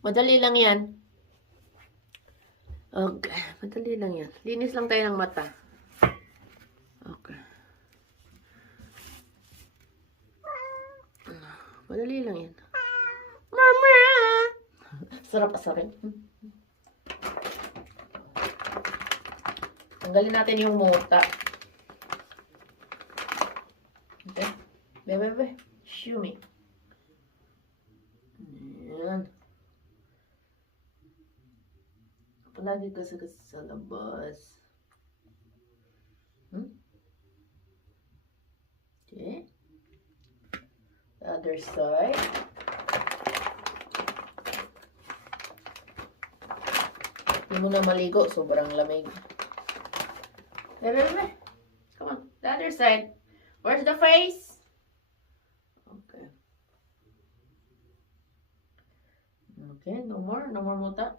Madali lang yan. Okay, madali lang yan. Linis lang tayo ng mata. Okay. Madali lang yan. Mama! Sarap asarin. Tanggalin natin yung muta. Okay. Bebe. Shoo me. Ayan. Palagi kasi sa labas. Okay. The other side. Hindi mo na maligo. Sobrang lamig. Bebe. Come on. The other side. Where's the face? Okay. Okay. No more. No more muta.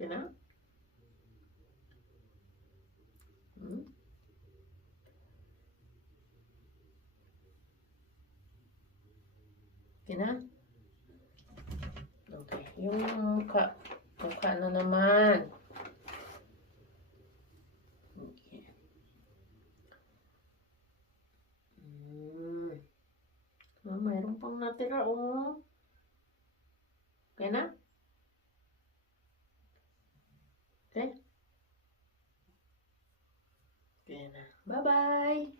Okay na? Okay na? Okay. Yung mukha. Mukha na naman. Okay. Mayroon pang natira, oh. Okay na? Okay? Okay na. Bye-bye!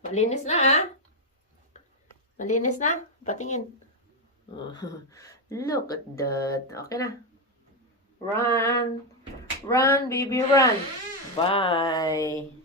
Malinis na, ha? Malinis na? Patingin. Oh, look at that. Okay na. Run! Run, baby, run! Bye!